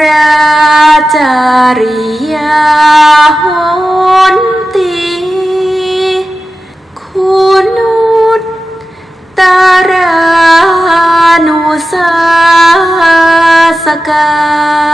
ราจาริยาหนตีคุณุตตารานุสาสกา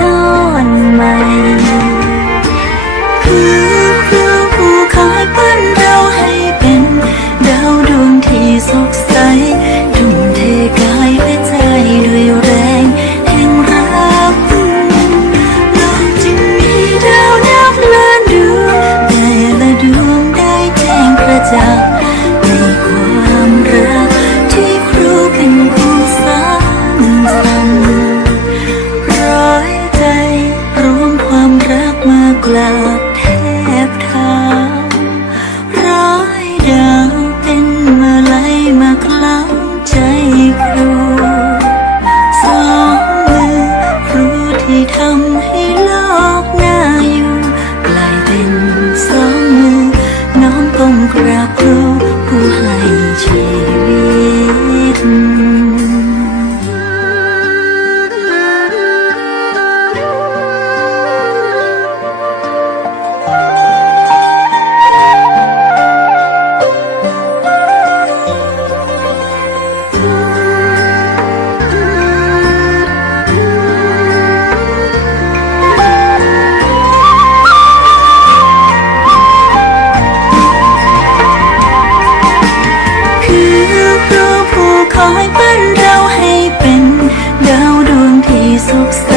ก้อนใหม่ ก substance.